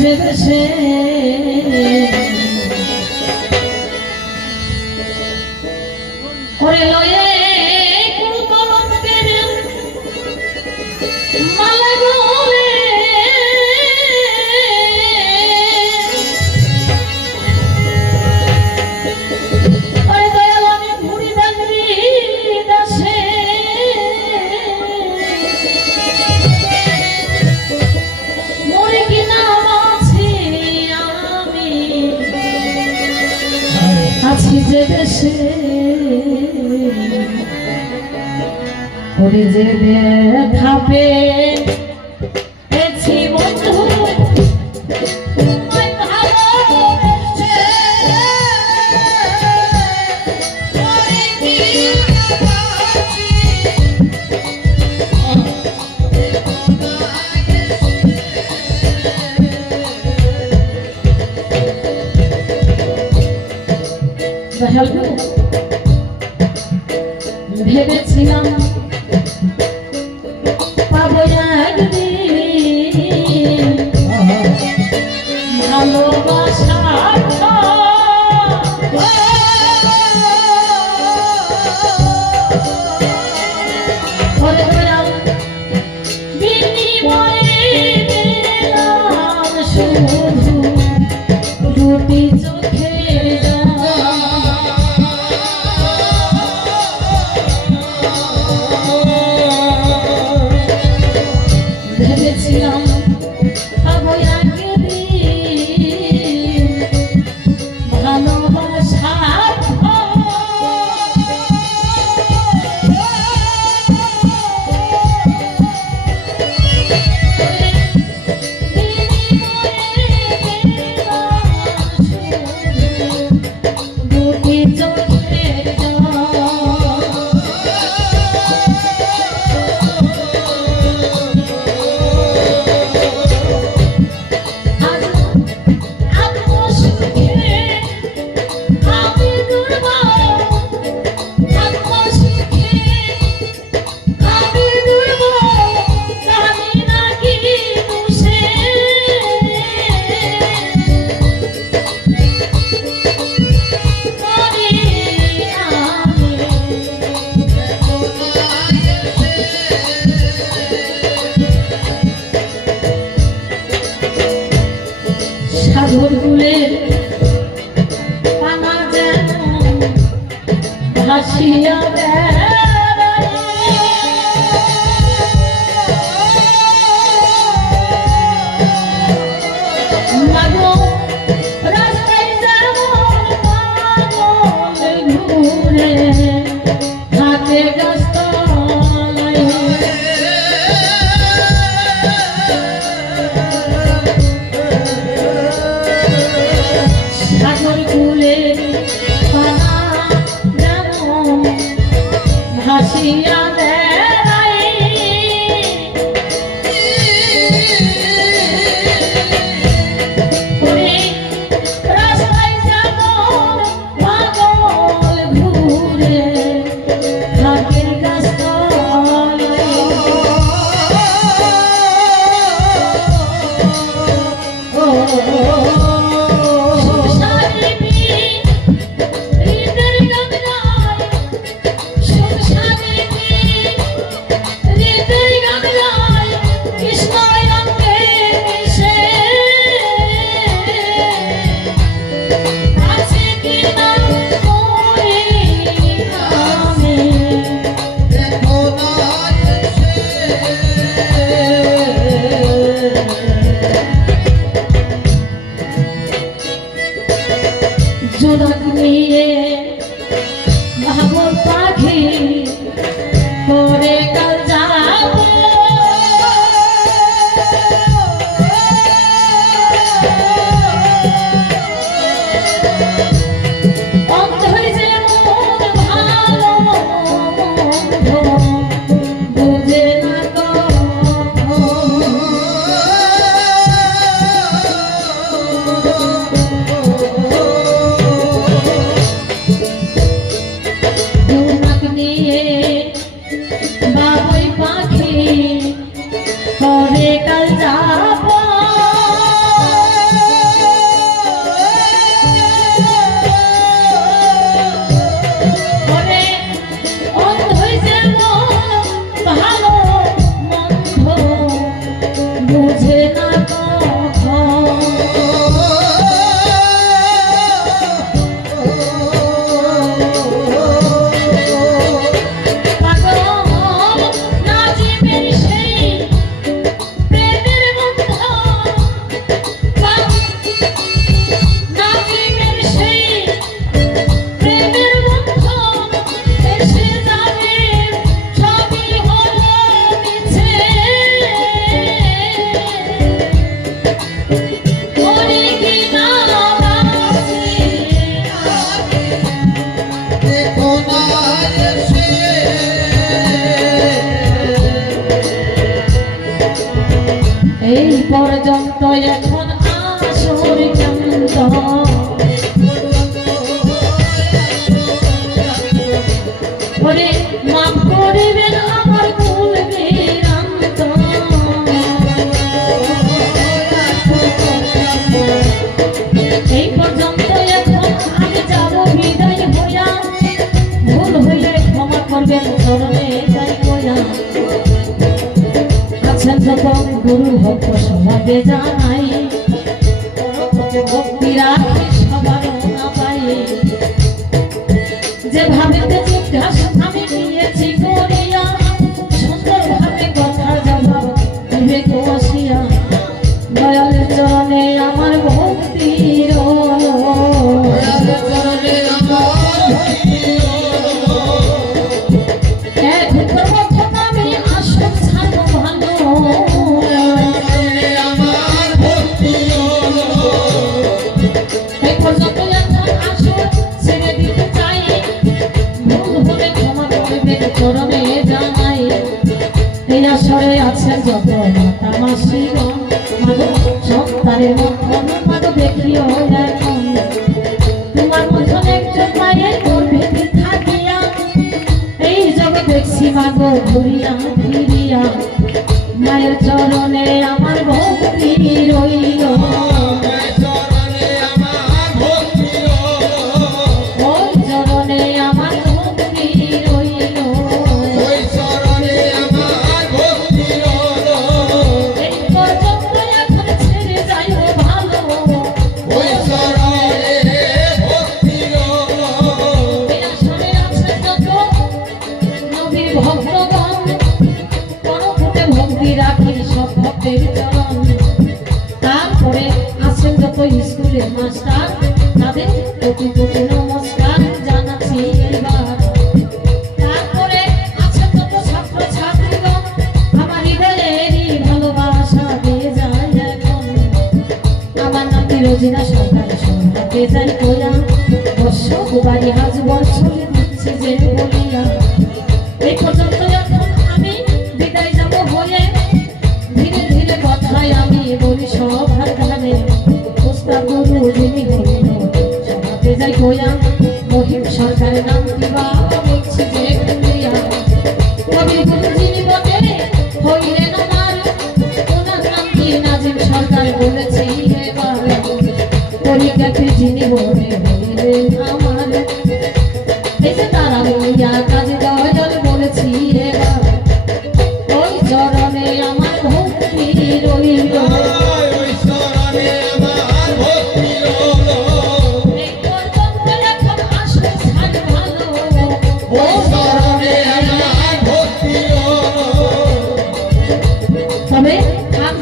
যে দেশে করে লয়ে কোন কলঙ্কের মালা গলে আরে দয়াল আমি ঘুরি দাগরি দাসে মরে কি নাম আছি আমি আছি যে দেশে ওরে যে দেখা পেয়েছি বন্ধু ভেবেছিলাম পাবো একদিন ভালোবাসা বিনিময়ে পেলাম শুধু দুটি চোখে ভেবেছিলাম পাবো একদিন ভালোবাসা দুটি চোখে সাগর কুলের পানা যেন ভাসিয়া রাস্তায় যাব ঘুরে হাতে ব্যস্ত ভাসিয়া বেড়াই রাস্তায় যাব পাগল ঘুরে হাতের গাছ জোনাক নিয়ে ভাবো পাখি পরে কাল যাব অন্তর যে মন ভালো বুঝে না তো পরে কাল যাব বুঝে না কখন এই পর্যন্ত এখন আসর ক্লান্ত ওরে মাফ করিবেন আমার ভুল বিরান্ত এই পর্যন্ত এখন আমি যাব বিদায় হইয়া ভুল হইলে ক্ষমা করবেন চরণে যাই হইয়া আছেন যত গুরু ভক্ত সমাজে জানাই ভক্তি রাখি সবার না পাই যেভাবে জিজ্ঞাস আমি নিয়েছি করিয়া সুন্দর ভাবে কথা জবাব বিবেক বসিয়া দয়ালের চরণে আমার ভক্তি চরণে জানাই এই আসরে আছেন যত মাতা মাসিগণ মাগো সন্তানের মতন মাগো দেখিও এখন তোমার মতন একজন মায়ের গর্ভে থাকিয়া এই জগৎ দেখছি মাগো ঘুরিয়া ফিরিয়া মায়ের চরণে আমার ভক্তি রইল তারপরে আছেন যত স্কুলের মাস্টার তাদের কোটি কোটি নমস্কার জানাচ্ছি এবার তারপরে আছেন যত ছাত্র ছাত্রীগণ আমার হৃদয়েরই ভালোবাসা দিয়ে যায় এখন আমার নাম রোজিনা সরকার সরকারকে যাই কইয়া বর্ষক বাড়ি আজ বছরে দিচ্ছে যে বলিয়া এই পর্যন্ত এখন আমি বিদায় যাব হয়ে ধীরে ধীরে কথায় আমি বলি সবার গানে উস্তাদ গুরু যিনি হলেন সভাতে যাই কইয়া মহিম সরকারের নাম দিবা বলছি যে কুলিয়া কবি গুরু যিনি বলে হইলেন আমার ওনার নাম কি নাজিম সরকার বলেছি এবার পরীক্ষাতে যিনি বলে হইলেন আমার এই যে তারা বলিয়া কাজে দয়াল বলেছি এবার ওই চরণে আমার ভক্তি রইল তবে থাক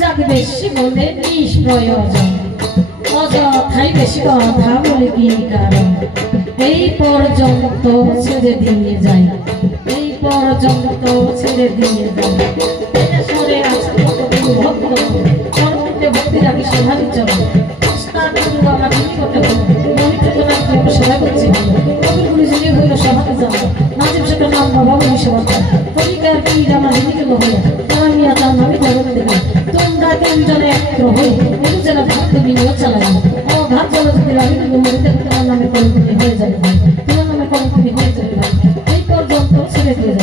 যাক বেশি বলে নিষ্প্রয়োজন অযথাই বেশি কথা বলে কি কারণ এই পর্যন্ত ছেড়ে দিয়ে যায় এই পর্যন্ত ছেড়ে দিয়ে যায় সরে আছে ভক্ত পরবর্তী ভক্তি রাখি সভার জন্য আমার করতে হলো মনে চেতনা সবাই করছি কবিগুলি যিনি হইল সভাতে যাবো নাজিম শেখের নাম বাবা বলি সভা পরীক্ষার কি আমার হিন্দিকে হইল তারা নিয়ে তার নামে জগতে দেখলাম তোমরা তিনজনে এক হয়ে জেলা ভক্ত বিনিয়োগ চালাবো ও ঘাট জল যদি আমি তোমার নামে কলঙ্কিনী হয়ে যাবে ভাই তোমার নামে কলঙ্কিনী হয়ে যাবে ভাই এই পর্যন্ত ছেড়ে দিয়ে